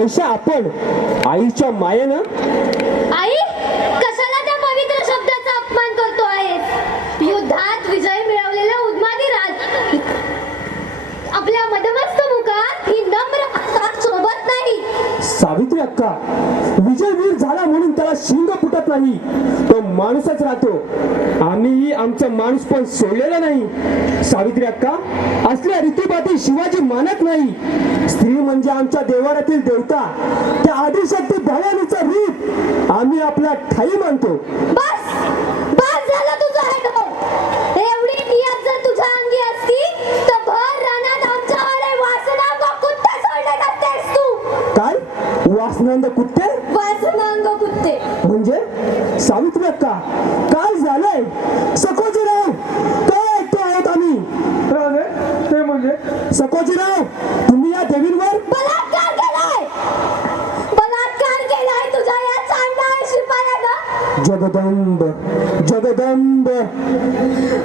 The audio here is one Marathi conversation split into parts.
तसं आपण आईच्या मायेनं आई कशाला त्या पवित्र शब्दाचा अपमान करतो आहेस युद्धात विजय मिळवलेला उन्मादी राज आपल्या मदमस्त मुखात ही नम्र हातात शोभत नाही सावित्री अक्का विजय वीर झाला म्हणून त्याला शिंग फुटत नाही. तो माणूसच राहतो. आम्हीही आमचा माणूस पण सोडलेला नाही. सावित्री अक्का असल्या रीतीबाती शिवाजी मानत नाही. स्त्री म्हणजे आमच्या देवारातील देवता. त्या आदिशक्ती भवानीचं रूप आम्ही आपल्या ठाई मानतो. बस! बस झालं तुझं डोळ. एवढी नियत जर तुझ्या अंगी असती तर भर रानात आमच्या आडे वासनांग कुत्ते सोडले नसतेस तू. काय? वासनांद कुत्ते? सावित्री अक्का काय झालंय? सकोजीराव काय ऐकतो आहोत आम्ही? राजे ते म्हणजे? सकोजीराव तुम्ही या देवींवर बलात्कार केलाय! बलात्कार केलाय तुझ्या या चांडाळ शिपायानं जगदंब जगदंब!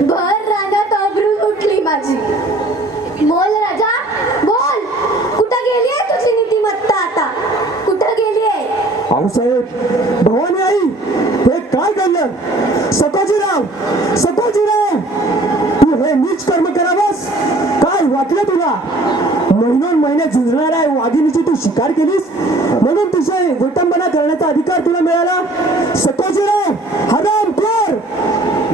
भर रानात अब्रू उठली माझी. बोल राजा बोल! कुठं गेलीये तुझी नीतिमत्ता आता? कुठं गेलीये? आऊसाहेब काय घडलं सकोजीराव सकोजीराव! तू हे नीच कर्म करावंस? काय वाटलं तुला? महिनोन महिने झुंजणाऱ्या वाघिणीची तू शिकार केलीस? म्हणून तुझे विटंबना करण्याचा अधिकार तुला मिळाला? सकोजीराव हराम कर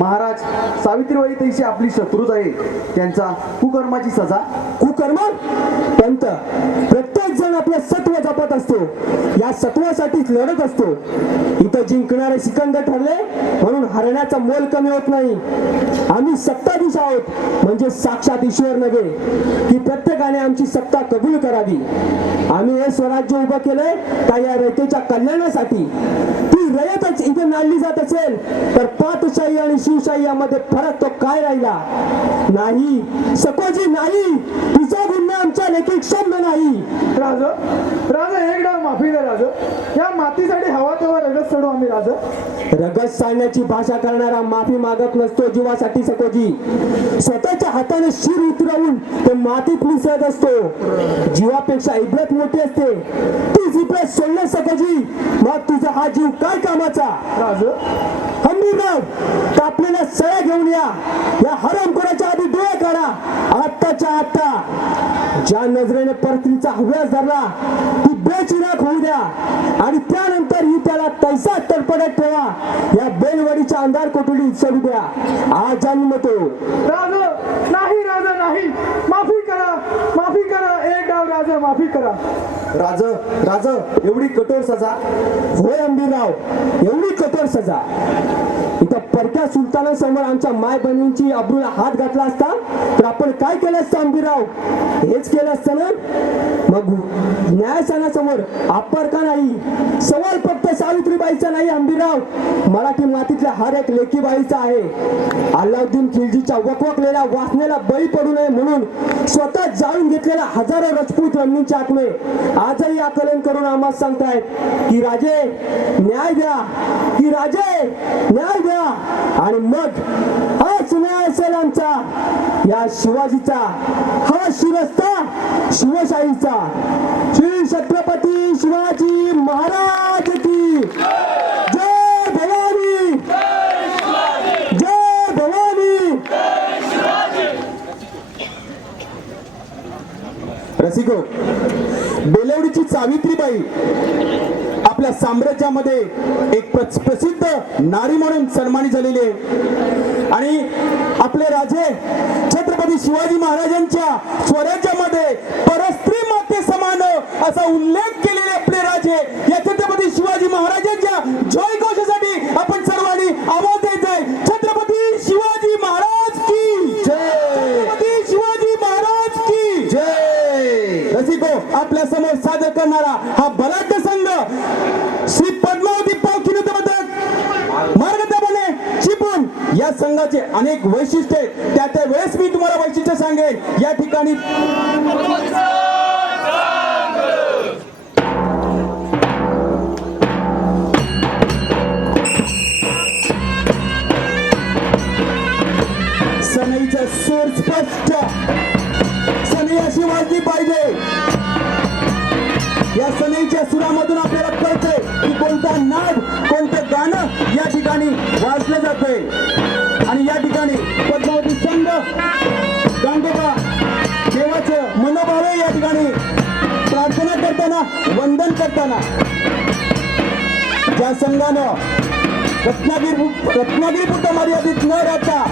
महाराज सावित्रीबाई तैशी आपली शत्रूच आहे. त्यांचा कुकर्माची सजा कुकर्म पंत. प्रत्येक जण आपलं सत्व जपत असतो. या सत्वासाठीच लढत असतो. इथं जिंकणारे सिकंद ठरले म्हणून हरण्याचा मोल कमी होत नाही. आम्ही सत्ताधीश आहोत म्हणजे साक्षात ईश्वर नव्हे की प्रत्येकाने आमची सत्ता कबूल करावी. आम्ही हे स्वराज्य उभं केलंय का या रयतेच्या कल्याणासाठी? ती रयतच इथे नाडली जात असेल तर पातशाही आणि शिवशाही यामध्ये फरक तो काय राहिला? नाही. सकोजी नाही. तिचा गुन्हा आमच्या लेखी क्षम्य नाही. राजा राजा एक माफी दे राज. या मातीसाठी हवा तेव्हा रगत चढू आम्ही राज. रगत सांगण्याची भाषा करणारा माफी मागत नसतो जीवासाठी सकोजी. स्वतःच्या हाताने शिर उतरवून ते मातीत मिसळत असतो. जीवापेक्षा इब्रत मोठी असते. तीच इब्रत सोडणे सकोजी. मग तुझा हा जीव काय कामाचा? राज. हंबीरराव कापलेल्या सळ्या घेऊन या. या हरामखोराच्या आधी डोळे काढा. आत्ताच्या आत्ता. ज्या नजरेने परस्त्रीचा हव्यास धरला ती बेचिराक होऊ द्या. आणि त्यानंतर ही त्याला तैसा तडपडत ठेवा. या बेलवडीच्या अंधार कोठडीत चढू द्या. आज जन्मतो राज नाही राज नाही. माफी करा माफी करा. एक डाव राज माफी करा. राज राज एवढी कठोर सजा. होय अंबीरराव एवढी कठोर सजा. इथं परक्या सुलतानासमोर आमच्या माय बहिणींची अब्रूला हात घातला असता तर आपण काय केलं असतं अंबीरराव हेच केलं असतं ना? मग न्यायस्थानासमोर अप्पर का नाही? सवाल फक्त सावित्रीबाईचा नाही अंबीरराव मराठी मातीतल्या हर एक लेकीबाईचा आहे. अल्लाउद्दीन खिलजीच्या वकवकलेल्या वासनेला बळी पडू नये म्हणून स्वतः जाळून घेतलेल्या हजारो राजपूत रमणींचे आत्मे आजही आकलन करून आम्हाला सांगतायत की राजे न्याय द्या. की राजे न्याय द्या. आणि मग हाच न्याय असेल आमचा. या शिवाजीचा हा शिवस्ता शिवशाहीचा. श्री छत्रपती शिवाजी महाराज की. जय भवानी. जय भवानी. रसिको बेलवडीची सावित्रीबाई आपल्या साम्राज्यामध्ये एक प्रसिद्ध नारी म्हणून सन्मानित झालेली आहे. आणि आपले राजे छत्रपती शिवाजी महाराजांच्या स्वराज्यामध्ये परस्त्री माते समान असा उल्लेख केलेले आपले राजे या छत्रपती शिवाजी महाराजांच्या जय घोषासाठी अनेक वैशिष्ट्य आहेत. त्या त्या वेळेस मी तुम्हाला वैशिष्ट्य सांगेन. या ठिकाणी सनईचा सूर स्पष्ट. सनई अशी माहिती पाहिजे. या सनईच्या सुरामधून आपल्याला कळते की कोणता नाद कोणतं गाणं या ठिकाणी वाजलं जातंय. असताना ज्या संघानं रत्नागिरी रत्नागिरी पुरतं मर्यादित न राहता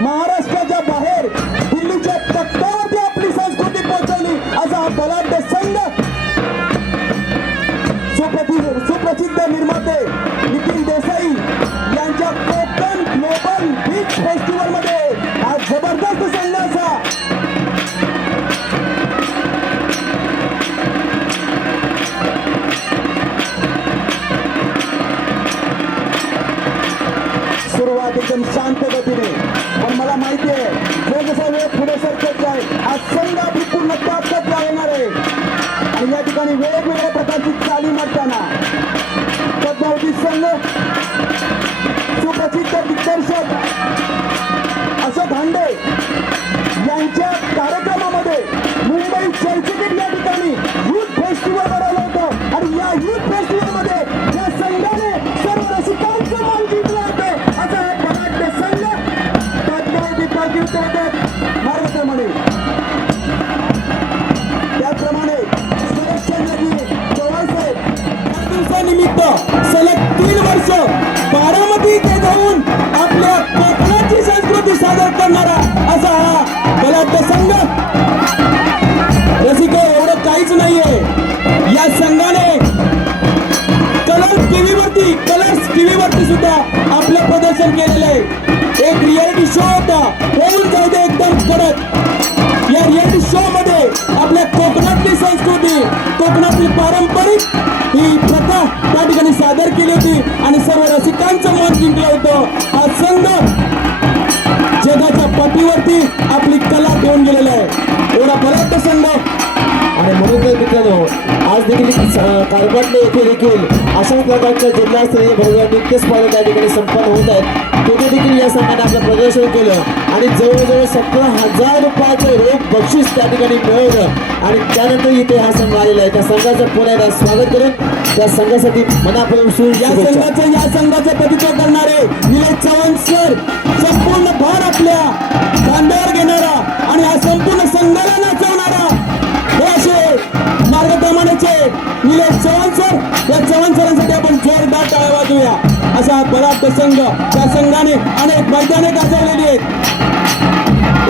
महाराष्ट्राच्या बाहेर दिल्लीच्या तख्तावरती आपली संस्कृती पोहोचवली असा हा बलाढ्य संघ सुप्रति सुप्रसिद्ध निर्माते शांत गतीने पण मला माहिती आहे जो जसा वेळ पुढे सरकत आहे आज संघ आपली पूर्ण ताकद लावणार आहे. आणि या ठिकाणी वेगवेगळ्या प्रकारची चाली मारताना. पद्मावती संघ सलग तीन वर्ष बारामती ते जाऊन आपल्या कोकणाची संस्कृती सादर करणारा असा हा कलाट्य संघ. रसिक एवढं काहीच नाहीये. या संघाने कलर टीव्हीवरती कलर्स टीव्हीवरती सुद्धा आपलं प्रदर्शन केलेलं आहे. एक रियालिटी शो होता. होऊन जाऊ दे एकदम कडक. या रियालिटी शो मध्ये आपल्या कोकणातली संस्कृती कोकणातली पारंपरिक ही प्रथा सादर केली होती आणि सर्व रसिकांचं मन जिंकलं होतं. हा संघ जगाच्या पटीवरती आपली कला घेऊन गेलेला आहे. एवढा बऱ्याच आणि म्हणून तर मित्रांनो आज देखील कारवारले येथे देखील अशा प्रकारच्या जिल्हास्तरीय भव्य नृत्य स्पर्धा त्या ठिकाणी संपन्न होत आहेत. तेथे देखील या संघाने आपलं प्रदर्शन केलं आणि जवळजवळ सतरा हजार रुपयाचं रोख बक्षीस त्या ठिकाणी मिळवलं. आणि त्यानंतर इथे हा संघ आलेला आहे. त्या संघाचं एकदा स्वागत करून त्या संघासाठी मनापासून या शुभेच्छा. संघाचं या संघाचं प्रतित्व करणारे निलेश चव्हाण सर संपूर्ण भार आपल्या खांद्यावर घेणारा निलेश चव्हाण सर या चव्हाण सरांसाठी आपण जोरदार टाळ्या वाजवूया. असा बरा प्रसंग संघ त्या संघाने अनेक मैदाने गाजवलेली आहेत.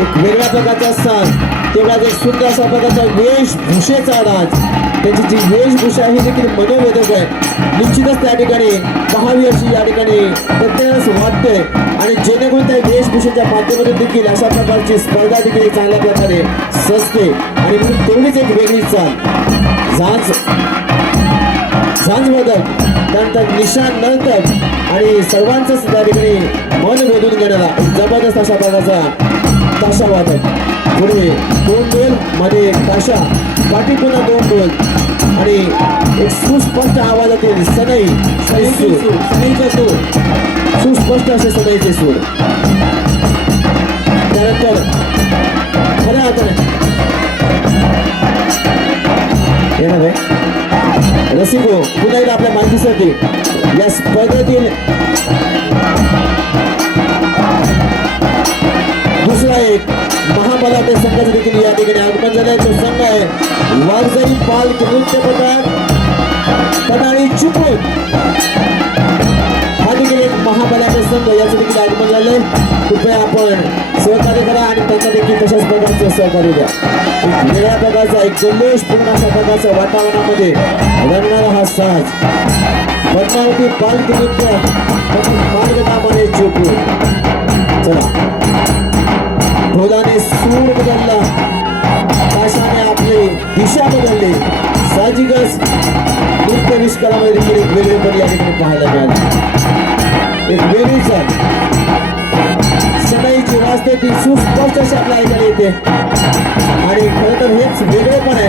एक वेगळ्या प्रकारचा सण तेवढा जो सुंदर असा प्रकारचा वेशभूषेचा राज. त्याची जी वेशभूषा ही देखील मनोवेधक आहे. निश्चितच त्या ठिकाणी पहावी अशी या ठिकाणी प्रत्येकास वाटते आणि जेणेकरून त्या वेशभूषेच्या माध्यमातून देखील अशा प्रकारची स्पर्धा देखील चांगल्या प्रकारे सजते. आणि म्हणून तेवढीच एक वेगळी चाल. झांज झांज बदल त्यानंतर निशाण नंतर आणि सर्वांचंच त्या ठिकाणी मन वेधून घेणारा जबरदस्त अशा प्रकारचा ताशा वादक पुढे दोन डोलमध्ये ताशा. पाठी पुन्हा दोन डोल आणि एक सुस्पष्ट आवाजातील सनई सूर. सनीचा सूर सुस्पष्ट असे सनईचे सूर. त्यानंतर खऱ्या हाताने येणार आहे रसिको पुन्हा एकदा आपल्या माहितीसाठी या स्पर्धेतील दुसरा एक महाबलाटे संघाचं देखील या ठिकाणी आगमन झालंय. तो संघ आहे वारजाई पाल नृत्य प्रकार कडाळी चुकून हा देखील एक महाबलाटे संघ याचं देखील आगमन झालंय. कृपया आपण सहकार्य करा आणि त्यांना देखील तशाच प्रकारचं सहकार्य द्या. एक वेगळ्या प्रकारचा एक जल्लोषपूर्ण अशा प्रकारच्या वातावरणामध्ये रंगणारा हा साज. पद्मावती पालखी नृत्य मार्गनामाने चुकून चला. ढोलाने सूर बदलला. ताशाने आपली दिशा बदलली. साहजिकच नृत्य विष्कारामध्ये देखील एक वेगळेपण या ठिकाणी पाहायला मिळाले. एक वेगळी जी वाजते ती सुस्पष्ट अशी आपल्या ऐकायला येते आणि खरं तर हेच वेगळेपण आहे.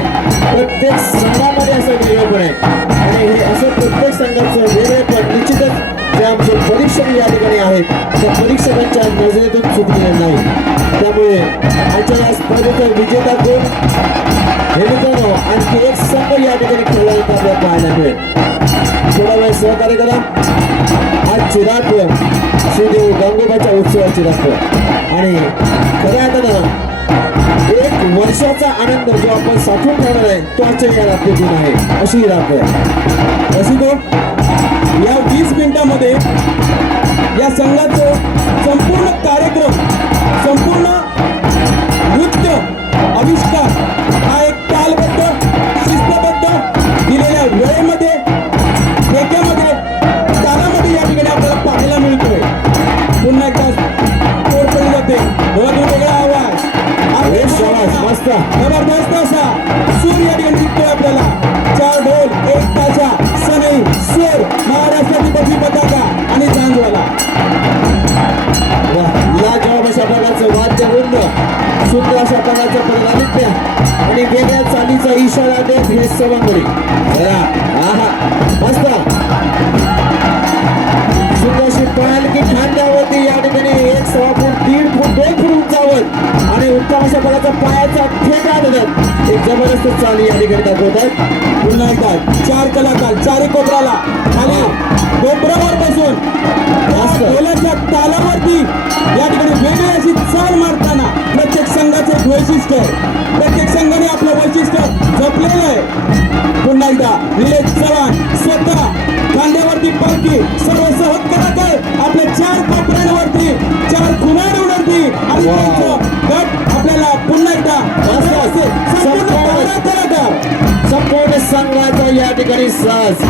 प्रत्येक संघामध्ये असं वेगळेपण आहे. आणि हे असं प्रत्येक संघाचं वेगळेपण निश्चितच जे आमचे परीक्षक या ठिकाणी आहेत त्या परीक्षकांच्या नजरेतून चुकलेले नाही. त्यामुळे आजच्या या स्पर्धेचा विजेता कोण? हे मित्रांनो आणखी एक संघ या ठिकाणी खेळायला आपल्याला पाहायला मिळेल. थोडा वेळ सहकार्य करा. आजची रात्र श्रीदेव गंगोबाच्या उत्सवाची रात्र आणि खऱ्या अर्थानं एक वर्षाचा आनंद जो आपण साठवून ठेवणार आहे तो आजच्या या रात्रीतून आहे. अशी ही रात्र आहे. तो या वीस मिनिटामध्ये या संघाचं संपूर्ण कार्यक्रम संपूर्ण नृत्य आविष्कार हा एक तालबद्ध शिस्तबद्ध दिलेल्या वेळेमध्ये ठेक्यामध्ये तालामध्ये या ठिकाणी आपल्याला पाहायला मिळतोय. पुन्हा एकदा पडली जाते. दोन वेगळा आवाज, मस्त. संघाने या ठिकाणी साज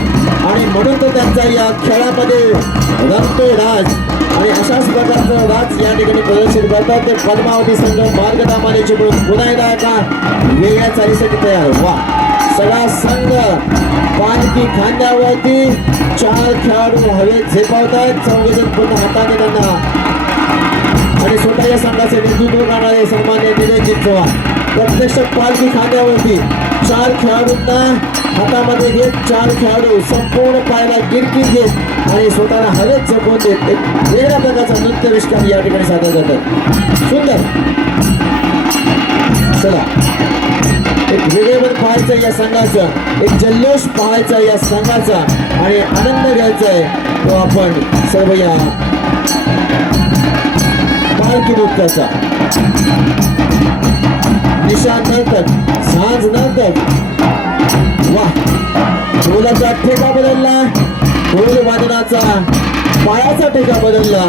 आणि म्हणून तर त्यांचा या खेळामध्ये रंगतोय राज. आणि अशाच प्रकारचं राज या ठिकाणी प्रदर्शित करतात. ते पद्मावती संघ मार्गदामाने चिपळून पुन्हा एकदा एका वेगळ्या चालीसाठी तयार वा. सगळा संघ पालखी खांद्यावरती चार खेळाडू हवेत झेपावतात. चौघजण पूर्ण हाताने त्यांना. आणि स्वतः या संघाचे नेतृत्व करणारे सन्मान्य निलेशजी चव्हाण. प्रत्यक्ष पालखी खांद्यावरती चार खेळाडूंना हातामध्ये घेत चार खेळाडू संपूर्ण पायाला गिरकी घेत आणि स्वतःला हवेत जपून देत एक वेगळ्या प्रकारचा नृत्य विष्कार या ठिकाणी सादर करतात. सुंदर. चला. एक वेगळेपण पाहायचं या संघाचं. एक जल्लोष पाहायचा या संघाचा. आणि आनंद घ्यायचा आहे. तो आपण सर्व या पालखी नृत्याचा. निशाण नंतर सांज नंतर ढोलाचा ठेका बदलला. ढोल वादनाचा पायाचा ठेका बदलला.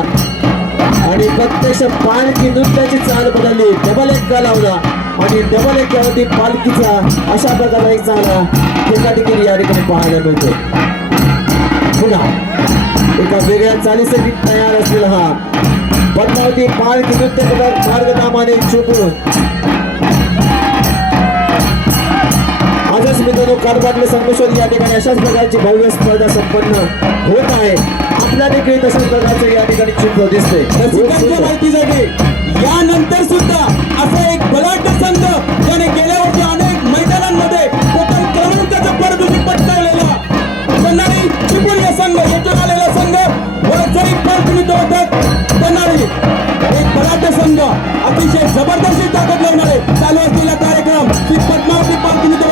आणि प्रत्यक्ष पालखी नृत्याची चाल बदलली. डबल एक्का लावला? आणि डबल एक्क्यावरती पालखीचा अशा प्रकारचा एक चांगला ठेका देखील या ठिकाणी पाहायला मिळतो. पुन्हा एका वेगळ्या चालीसाठी तयार असलेला हा पद्मावती पालखी नृत्य प्रकार मार्गनामाने चुकून आजच मित्रांनो कारभारले संमेश्वर या ठिकाणी अशाच प्रकारची भव्य स्पर्धा संपन्न होत आहे. आपल्या देखील तशाच प्रकारचे या ठिकाणी चित्र दिसते. रसिकांच्या माहितीसाठी यानंतर सुद्धा असा एक बलाढ्य संघ ज्याने गेल्या वर्षी अनेक मैदानांमध्ये प्रथम क्रमांकाचा परदुशी पटकावलेला कन्नाडी चिपळूण या संघ येथून आलेला संघ वरचढी पालखीत होतात. कन्नाडी एक बलाढ्य संघ अतिशय जबरदस्त ताकद लावणारे चालू असलेला कार्यक्रम श्री पद्मावती पालखीत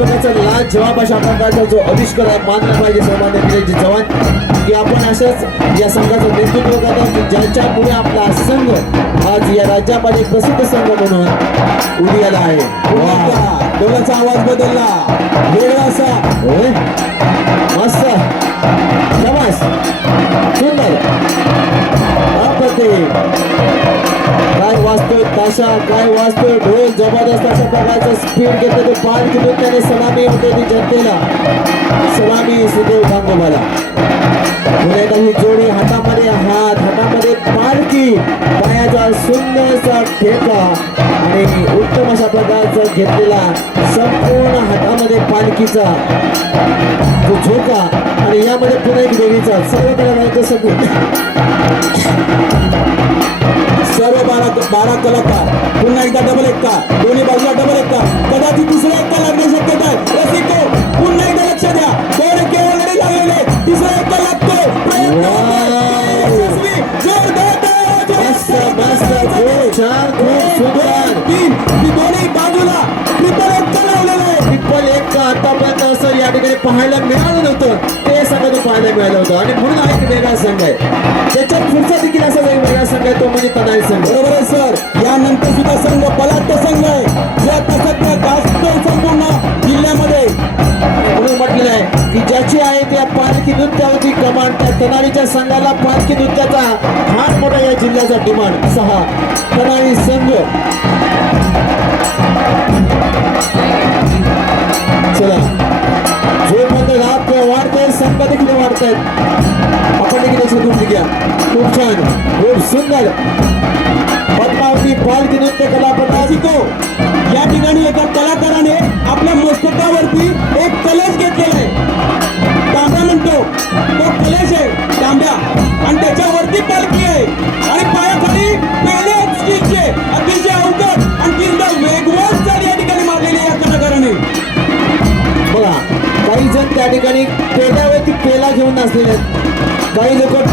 प्रकारचा लाज जवाब अशा प्रकारचा जो आविष्कार आहे मानला पाहिजे सामान्य निलेशजी चव्हाण की आपण अशाच या संघाचं नेतृत्व करतो की ज्याच्यामुळे आपला संघ आज या राज्यामध्ये प्रसिद्ध संघ म्हणून उदयाला आहे. डोलाचा आवाज बदलला. वेगळा असा? मस्त. सुंदर. वाजतोय काय वाजतोय ढोल जबरदस्त अशा प्रकारचा स्पीड घेतो तो पालखी त्याने सलामी होते ती जनतेला. सलामी सुदेव गांगोबाला पुन्हा एकदा ही जोडी हातामध्ये हात हातामध्ये पालखी. पायाचा सुंदरसा ठेका आणि उत्तम अशा प्रकारचा घेतलेला संपूर्ण हातामध्ये पालखीचा तो झोका आणि यामध्ये पुन्हा एक वेगळीचा सर्व कलाकारांचं सगळं. सर्व बारा बारा कलाकार. पुन्हा एकदा डबल एक्का दोन्ही बाजूला डबल एक्का कदाचित दुसरा एक्का लागण्याची शक्यता आहे. पुन्हा एकदा लक्ष द्या. दोन एक्के ऑलरेडी लागलेले तिसरा लागतो. तीन. दोन्ही बाजूला ट्रिपल लावलेला आहे? ट्रिपल एक का? आतापर्यंत असं या ठिकाणी पाहायला मिळालं नव्हतं. पाहायला मिळालं होतं. आणि म्हणून हा एक वेगळा संघ आहे. त्याच्यात पुढचा देखील असा एक वेगळा संघ आहे तो म्हणजे तनाई संघ. बरोबर आहे सर. यानंतर सुद्धा संघ बलाढ्य संघ आहे. जे आता सध्या जास्त संपूर्ण जिल्ह्यामध्ये. म्हणून म्हटलेलं आहे की ज्याची आहे त्या पालखी नृत्यावरती कमांड त्या तनाळीच्या संघाला पालखी नृत्याचा फार मोठा या जिल्ह्याचा डिमांड. सहा तनाळी संघ. चला. जोपर्यंत रात वाढते संघ देखील वाढत आहेत आपण देखील याची घ्या खूप छान खूप सुंदर. पद्मावती पालखी नृत्य कला नाशिको या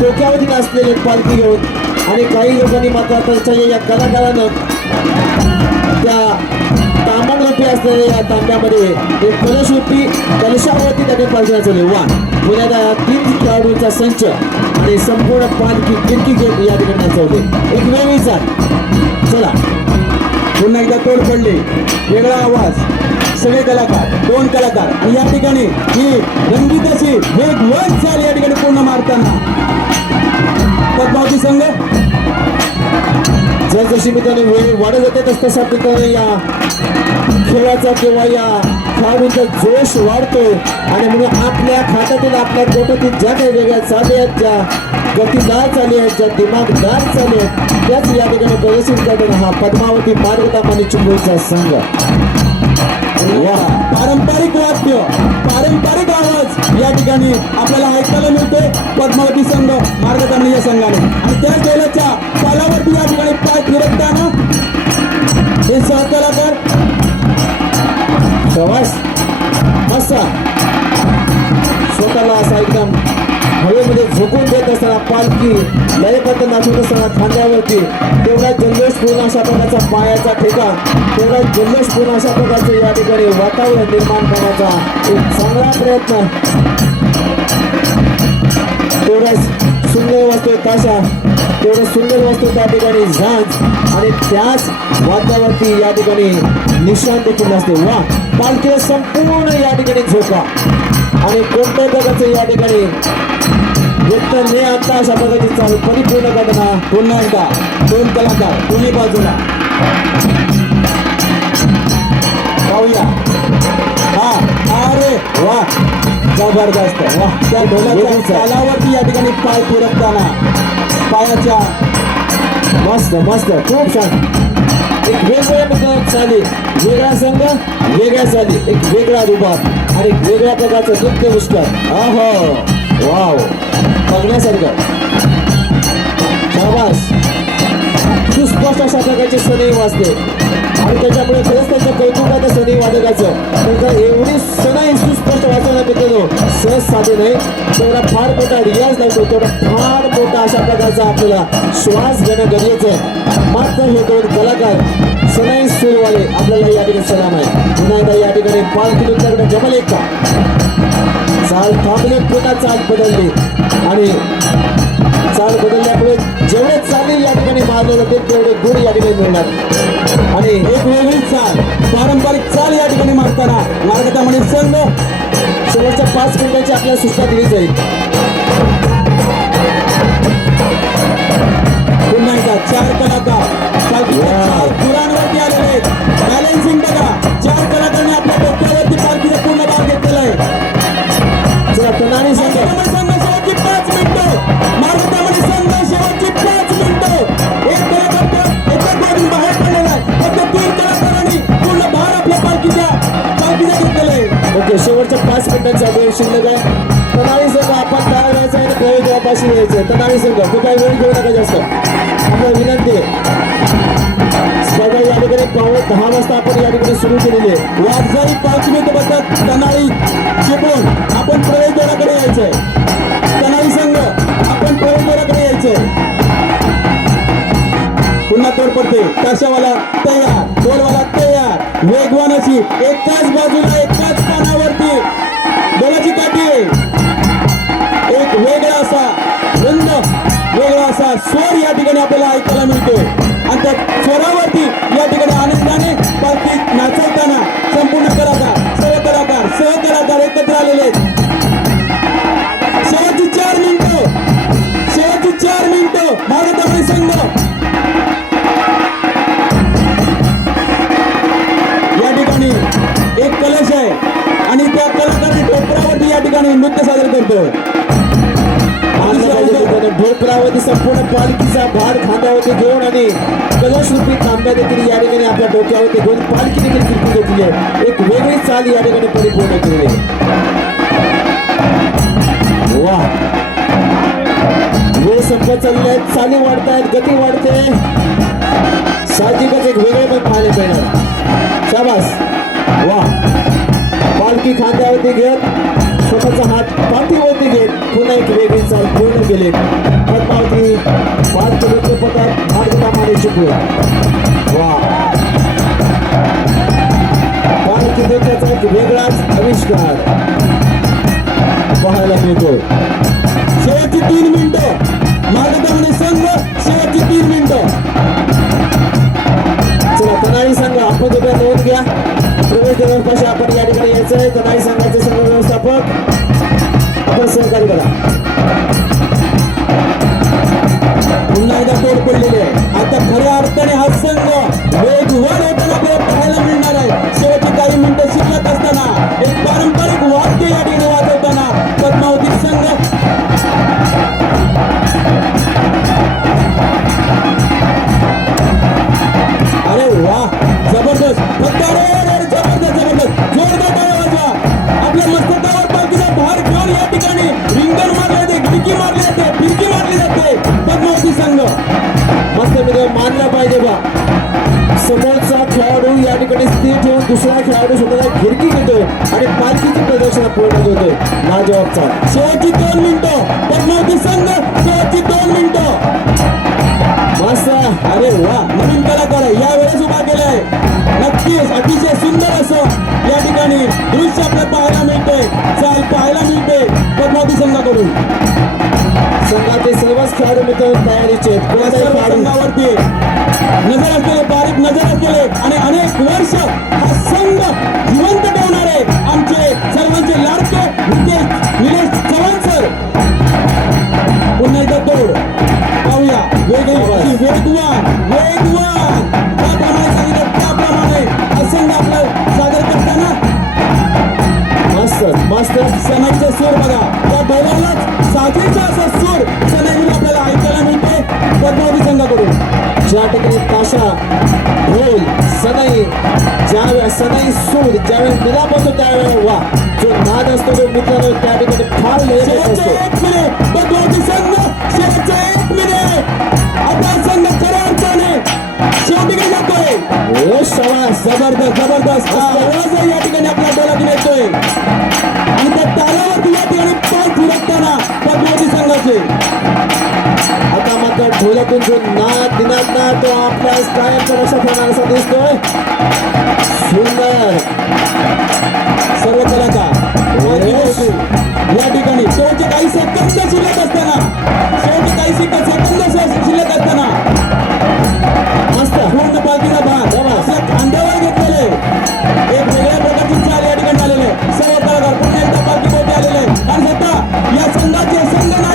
डोक्यावरती असलेले पालखी घेऊन आणि काही लोकांनी मात्र त्यांच्या या कलाकारानं त्या तांबडरूपी असलेल्या या तांब्यामध्ये एक कलशरूपी कलशावरती त्याने पालखी नाचवली वा! पुण्यात तीन खेळाडूंचा संच आणि संपूर्ण पालखी किरकी घेत या ठिकाणी नाचवली एक वेळ विचार चला. पुन्हा एकदा तोड पडली. वेगळा आवाज. सगळे कलाकार दोन कलाकार. आणि या ठिकाणी ही रंगीत अशी वेगवान चाल या ठिकाणी पूर्ण मारताना. पद्मावती संघ. जसजशी मित्रांनो वेळ वाढत जाते तस तसा मित्रांनो या खेळाचा किंवा या खेळाडूंचा जोश वाढतोय आणि म्हणून आपल्या खात्यातील आपल्या गोटातील ज्या काही वेगळ्या चाली आहेत ज्या गतीदार चाली आहेत ज्या दिमागदार चाली आहेत त्याच या ठिकाणी प्रदर्शित करताना हा पद्मावती मार्गताम चिंबूरचा संघ. पारंपरिक वाद्य पारंपरिक आवाज या ठिकाणी आपल्याला ऐकायला मिळतोय. पद्मावती संघ मार्गदर्शन या संघाने. आणि त्या खेळाच्या पालावरती या ठिकाणी पाय फिरकताना हे सहकलाकार प्रवास असा पालखी लयबद्ध नाचवत असताना खांद्यावरती. तेवढा जल्लोषपूर्ण अशा प्रकारचा पायाचा ठेका तेवढा जल्लोषपूर्ण अशा प्रकारचं या ठिकाणी वातावरण निर्माण करण्याचा एक चांगला प्रयत्न. तेवढाच सुंदर वाजतोय ताशा तेवढं सुंदर वाजतो त्या ठिकाणी झांज आणि त्याच वाद्यावरती या ठिकाणी निशाण देखील असते. वा पालखीला संपूर्ण या ठिकाणी झोका. आणि कोणत्या प्रकारचं या ठिकाणी व्यक्त ने आता अशा प्रकारची चाल परिपूर्ण करताना पुन्हा एकदा दोन कलाकार दोन्ही बाजूला. पाहूया. हा अरे वा. जबरदस्त. वा त्या ढोलाच्या तालावरती या ठिकाणी पाय फिरकताना पायाच्या मस्त मस्त. खूप छान. एक वेगवेगळ्या प्रकारच्या चाली. वेगळा संघ वेगळ्या चाली. एक वेगळा रुबाब आणि वेगळ्या प्रकारचं नृत्य पुष्कर अहो वाव. बघण्यासारखं. शाबास. सुस्पष्ट अशा प्रकारचे सनई वाजते. आणि त्याच्यामुळे खरंच त्यांचं कौतुक आहे त्या सनई वादकाचं. त्यांचा एवढी सनई सुस्पष्ट वाचायला मित्रांनो. सहज साधे नाही. तेवढा फार मोठा रियाज लागतो तेवढा फार मोठा अशा प्रकारचा आपल्याला श्वास घेणं गरजेचं आहे. मात्र हे दोन कलाकार सनई सुरवाले आपल्याला या ठिकाणी सलाम आहे. पुन्हा एकदा या ठिकाणी पाच किलोमीटरकडे जमल एक का? चाल थांबले पुन्हा चाल बदलली. आणि चाल बदलल्यामुळे जेवढे चालेल या ठिकाणी मारले जाते तेवढे गुण या ठिकाणी मिळणार. आणि एक वेगळी चाल पारंपरिक चाल या ठिकाणी मारताना मार्गतामध्ये संघ शेवटच्या पाच मिनिटाची आपल्याला सूचना दिली जाईल. पुन्हा एकदा चार कलाकार चार खुरांवरती आलेले आहेत. बॅलेन्सिंग बघा. शेवटच्या पाच मिनिटात चालू आहे शिल्लक आहे तनाळी संघ आपण तयार व्हायचं आणि गोळी देवापासून यायचं तनाळी संघ. तो काही वेळ घेऊ नका जास्त. विनंती आहे. स्पर्धा या ठिकाणी पावणे दहा वाजता आपण या ठिकाणी सुरू केलेली आहे. वाटचाली पाच मिनिट बघतात तनाळी चिपळून आपण प्रयोग दराकडे यायचं आहे तनाळी संघ आपण प्रयोग दराकडे यायचं आहे पुन्हा तोड पडते कशावाला तयार तोडवाला तयार. वेगवानाची एकाच बाजूला एकाच पानावर आपल्याला ऐकायला मिळतोय आणि त्या स्वरावरती या ठिकाणी आनंदाने पालखी नाचवताना संपूर्ण कलाकार सर्व कलाकार सहकलाकार एकत्र आलेले आहेत. शेवटची चार मिनिटं. शेवटची चार मिनिटं. भारतामध्ये संघ. या ठिकाणी एक कलश आहे. आणि त्या कलाकाराने टोपरावरती या ठिकाणी नृत्य सादर करतोय. आणलं मित्रांनो. संपूर्ण पालखीचा भार खांद्यावरती घेऊन आणि कलशरूपी तांब्या देखील या ठिकाणी आपल्या डोक्यावरती घेऊन पालखी देखील फिरकी घेतली आहे एक वेगळी चाल या ठिकाणी परिपूर्ण केली. आहे वा वेळ संपत चालले आहेत चाली वाढत आहेत गती वाढते. साहजिकच एक वेगळे पण पाहायला मिळणार. शाबास. वा पालखी खांद्यावरती घेत. स्वतःचा हात पाठीवरती घेत पुन्हा एक वेगळी चाल पूर्ण केले पद्मावती भारत नृत्यपटात भारतनामाने शिकूया वा. भारत नृत्याचा एक वेगळाच आविष्कार पाहायला मिळतोय. आपल्या मस्तकावर पालखीचा भार घेऊन या ठिकाणी. रिंगर मारले जाते गिरकी मारली जाते फिरकी मारली जाते. पद्मावती संघ. मस्त मित्र मानला पाहिजे बा. समोरचा खेळाडू या ठिकाणी स्थिर ठेवून दुसरा खेळाडू स्वतःला खिडकी घेतोय आणि पालखीची प्रदर्शन पूर्ण करतोय. लाजवाबचा शेवटची दोन मिनिटं. पद्मावती संघ शेवटची दोन मिनिटं. मस्त. अरे वा. नवीन कलाकार आहे यावेळेस उभा केलाय. नक्कीच अतिशय सुंदर असं या ठिकाणी दृश्य आपल्याला पाहायला मिळतंय. चाल पाहायला मिळते पद्मावती संघाकडून. संघाचे सर्वच खेळाडू मित्र तयारीचे आहेत. या कोणताही सर्व खेळाडू संघावरती नजर असलेले बारीक नजर असलेले आणि अनेक वर्ष हा संघ जिवंत ठेवणारे आमचे सर्वांचे लाडके नितेश निलेश चव्हाण सर ढोलातून जो नाद दिनात ना तो आपल्यास कायमचा लक्षात राहणार असा दिसतोय. सुंदर. सर्व कलाकार या ठिकाणी शेवटचे काही सेकंद शिल्लक असताना. शेवटचे काही सेकंद शिल्लक असताना. मस्त. पूर्ण पालखीचा भाग. आपल्या खांद्यावर घेतलेले. एक वेगळ्या प्रकारची चाल या ठिकाणी आलेले. सर्व कलाकार पुन्हा एकदा पालखी मोठी आलेले. आणि स्वतः या संघाचे संघ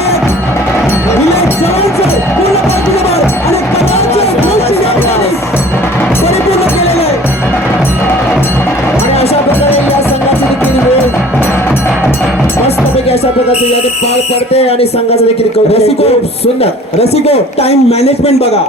अशा प्रकारचे याने पार पडते आणि संघाचं देखील रसिको. सुंदर रसिको टाइम मॅनेजमेंट बघा